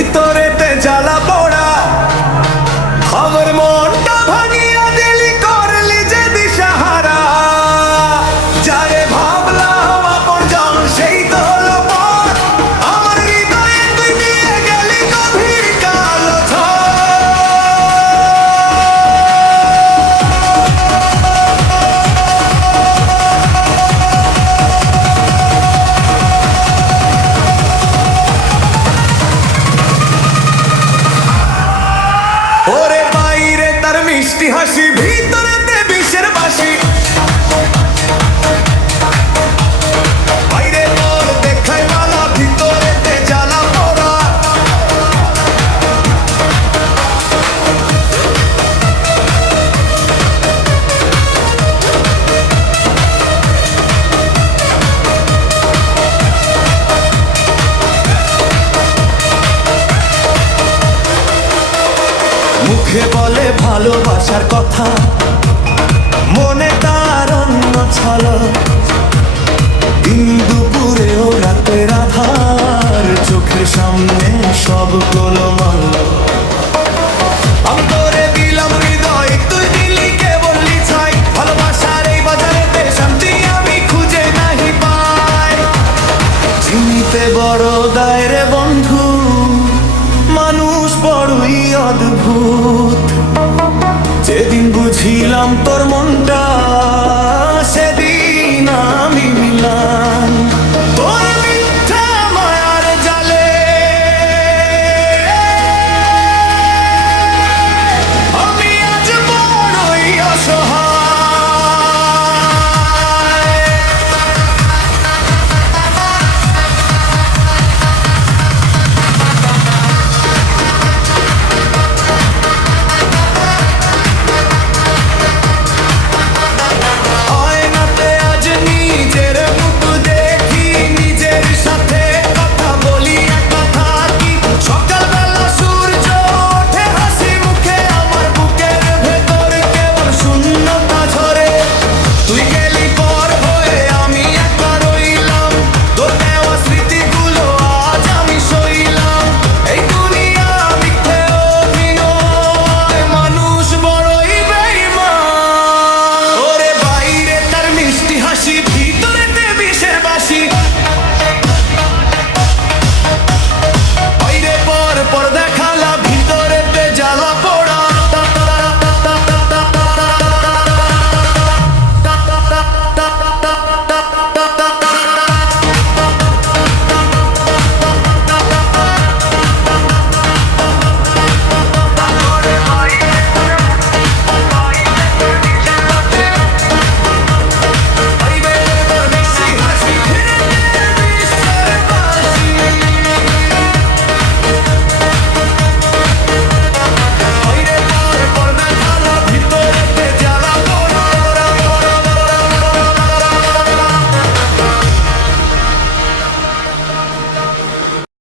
ভিতরেতে জ্বালা পোড়া আমার মনটা ভাঙিয়া দিলি করলি যে দিশাহারা যারে ভাবলাম আপনজন সেই তো হলো পর আমার হৃদয়ে তুই নিয়ে গেলি গভীর কালো ওরে বাইরে তার মিষ্টি হাসি ভিতরেতে বিষের বাসি বাইরে তোর দেখাই মালা ভিতরেতে জ্বালা পোড়া মুখে বলে ভালোবাসার কথা মনে তার অন্য ছলক দিন দুপুরেও রাতের আধার চোখের সামনে সব গোলমাল আমি তোরে দিলাম হৃদয় তুই দিলি কেবলই ছাই ভালোবাসার এই বাজারেতে শান্তি আমি খুঁজে নাহি পাই চিনিতে বড় দায় রে বন্ধু মানুষ বড়ই অদ্ভুত যেদিন বুঝিলাম তোর